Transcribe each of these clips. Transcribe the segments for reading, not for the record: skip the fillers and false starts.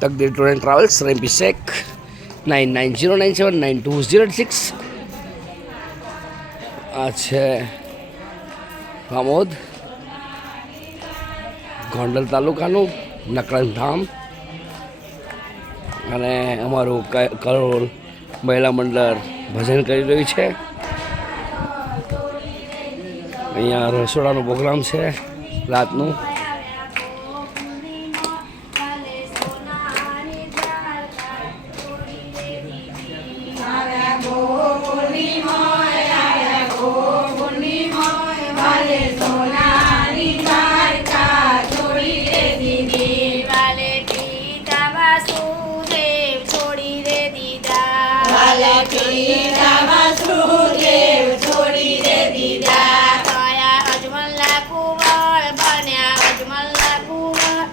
તકદીર tour and travels રેમ્પી Sheikh 9909792086 આ છે આમોદ ગોંડલ તાલુકાનું નકળન ધામ અને અમારું કરોલ મહિલા મંડળ ભજન કરી રહ્યું છે. અહીંયા રસોડાનો પ્રોગ્રામ છે રાતનું.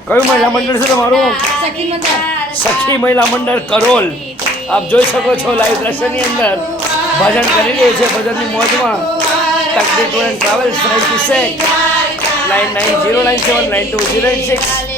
કયું મહિલા મંડળ છે તમારું? સખી મહિલા મંડળ કરોલ. આપ જોઈ શકો છો લાઈવ દ્રશ્યની અંદર ભજન કરી રહ્યું છે. ભજનની મોજમાં તકદીર ટૂર એન્ડ ટ્રાવેલ્સ રેમ્પી શેખ 9909792086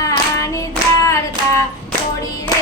સોનાની દ્વારકા છોડી રે